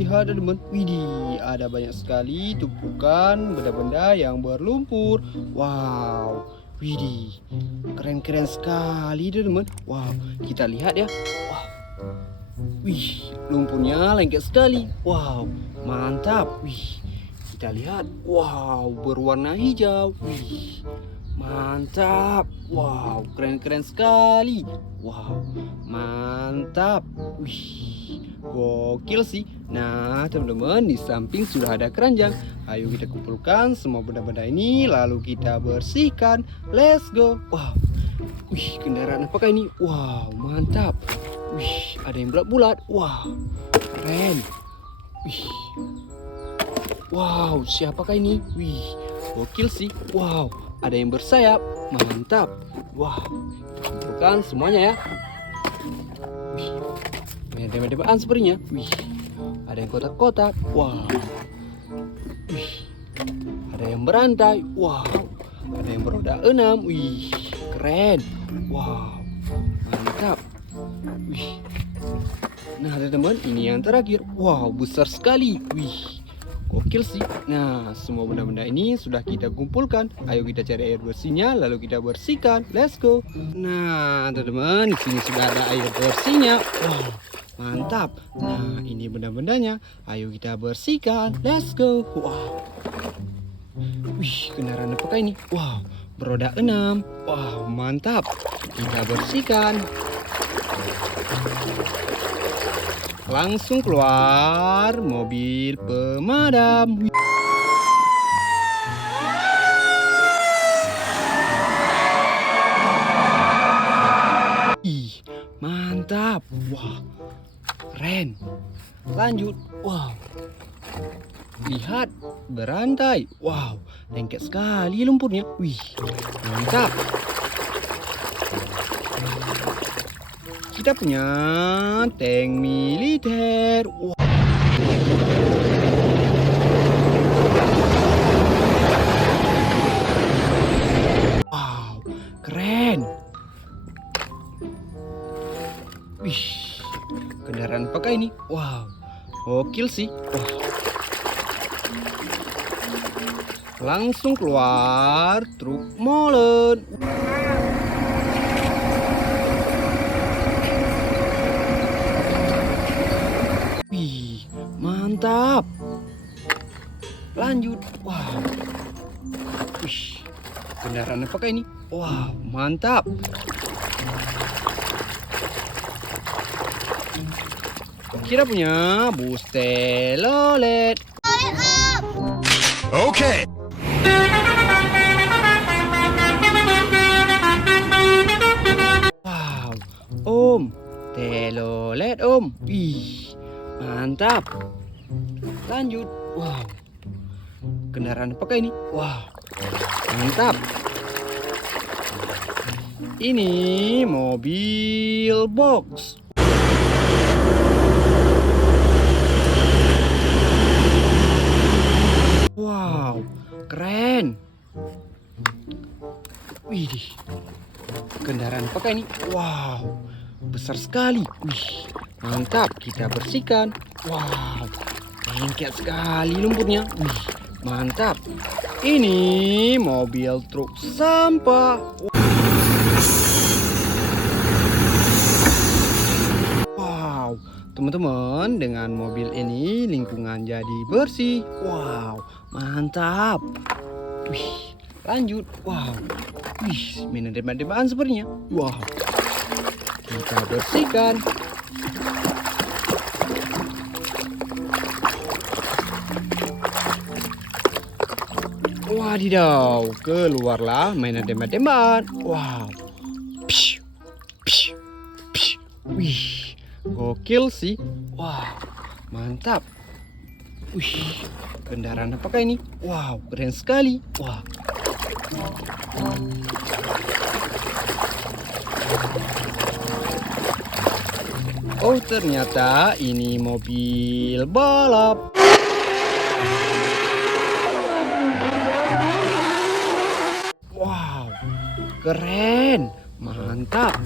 lihat teman-teman. Widih, ada banyak sekali tumpukan benda-benda yang berlumpur. Wow, widih, keren-keren sekali teman-teman. Wow, kita lihat ya. Wow, wih, lumpurnya lengket sekali. Wow, mantap. Wih, kita lihat. Wow, berwarna hijau. Wih, mantap. Wow, keren-keren sekali. Wow, mantap. Wih, gokil sih. Nah, teman-teman, di samping sudah ada keranjang. Ayo kita kumpulkan semua benda-benda ini, lalu kita bersihkan. Let's go. Wow. Wih, kendaraan apakah ini? Wow, mantap. Wih, ada yang bulat-bulat. Wah, keren. Wih. Wow, siapakah ini? Wih, gokil sih. Wow, ada yang bersayap. Mantap. Wah, kumpulkan semuanya ya. Wih, benda-bendaan sepertinya. Wih, ada yang kotak-kotak. Wow. Wih, ada yang berantai. Wow, ada yang beroda 6. Wih, keren. Wow, mantap. Wih. Nah, teman-teman, ini yang terakhir. Wow, besar sekali. Wih, gokil sih. Nah, semua benda-benda ini sudah kita kumpulkan. Ayo kita cari air bersihnya, lalu kita bersihkan. Let's go. Nah, teman-teman, di sini sudah ada air bersihnya. Wow, mantap. Nah, ini benda-bendanya. Ayo kita bersihkan. Let's go. Wow. Wih, kendaraan apakah ini? Wow, beroda 6. Wow, mantap. Kita bersihkan. Langsung keluar mobil pemadam. Ih, mantap. Wah, keren. Lanjut. Wow. Lihat, berantai. Wow, lengket sekali lumpurnya. Wih, mantap. Kita punya tank militer. Wow, keren. Wih, kendaraan apakah ini? Wow, gokil sih. Wah. Langsung keluar truk molen. Wih, mantap. Lanjut. Wow. Wih, kendaraan apakah ini? Wow, mantap. Kita punya bus telolet. Okay. Wow, Om, telolet Om. Wih, mantap. Lanjut. Wow, kendaraan apakah ini? Wow, mantap. Ini mobil box. Wow, keren. Wih, kendaraan apakah ini? Wow, besar sekali. Wih, mantap. Kita bersihkan. Wow, lengket sekali lumpurnya. Wih, mantap. Ini mobil truk sampah. Wow, teman-teman, dengan mobil ini lingkungan jadi bersih. Wow, mantap. Wih, lanjut. Wow. Wih, mainan debat-debatan sepertinya. Wow. Kita bersihkan. Wadidaw, keluarlah mainan debat-debatan. Wow. Psh, psh, psh. Wih, gokil sih. Wow, mantap. Wih, kendaraan apakah ini? Wow, keren sekali. Wah. Oh, ternyata ini mobil balap. Wow, keren. Mantap.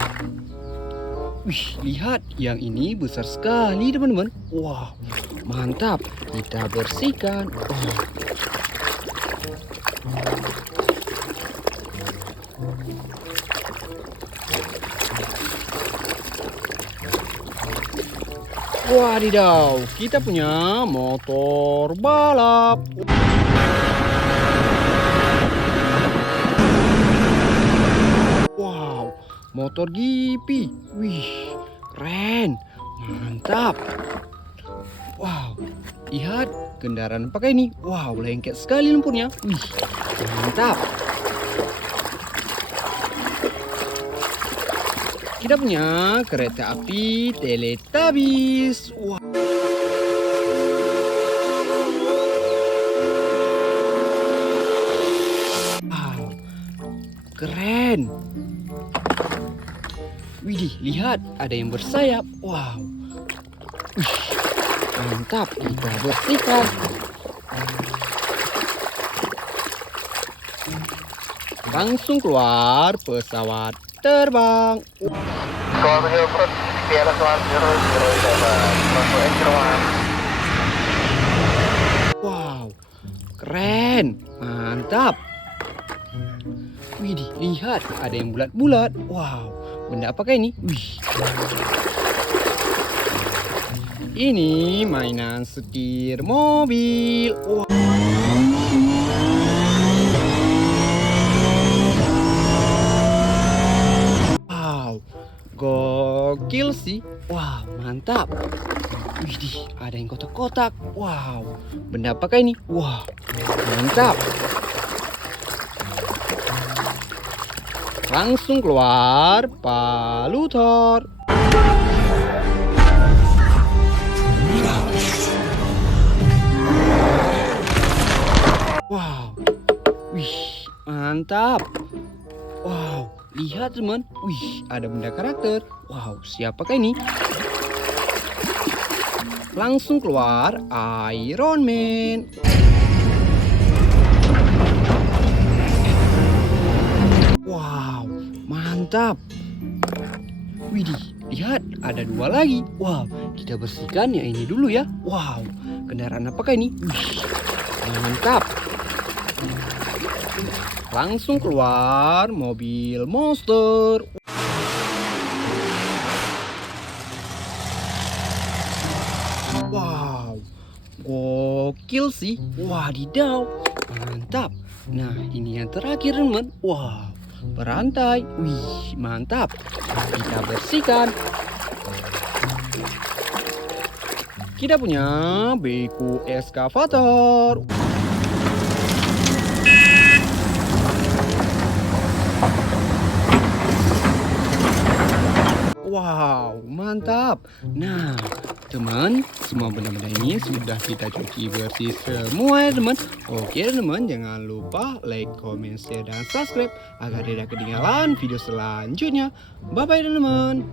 Wih, lihat, yang ini besar sekali teman-teman. Wow, mantap. Kita bersihkan. Wadidaw, kita punya motor balap. Wow, motor GP. Wih, keren. Mantap. Wow, lihat kendaraan pakai ini. Wow, lengket sekali lumpurnya. Wih, mantap. Kita punya kereta api Teletubbies. Wow, keren. Widih, lihat ada yang bersayap. Wow. Wih, mantap. Kita bersihkan. Langsung keluar pesawat terbang. Wow, keren, mantap. Widih, lihat ada yang bulat-bulat. Wow, benda apakah ini? Wih. Ini mainan setir mobil. Wow, gokil sih. Wow, mantap. Widih, ada yang kotak-kotak. Wow, benda apakah ini? Wow, mantap. Langsung keluar palutor. Wow, wih, mantap. Wow, lihat teman. Wih, ada benda karakter. Wow, siapakah ini? Langsung keluar Iron Man. Wow, mantap. Widih, lihat ada dua lagi. Wow, kita bersihkan yang ini dulu ya. Wow, kendaraan apakah ini? Wih, mantap. Langsung keluar mobil monster. Wow, gokil sih. Wadidaw, mantap. Nah, ini yang terakhir teman. Wow, berantai. Wih, mantap. Kita bersihkan. Kita punya beku eskavator. Wow, mantap. Nah, teman, semua benda-benda ini sudah kita cuci bersih semua ya teman. Oke teman, jangan lupa like, comment, share, dan subscribe agar tidak ketinggalan video selanjutnya. Bye-bye teman.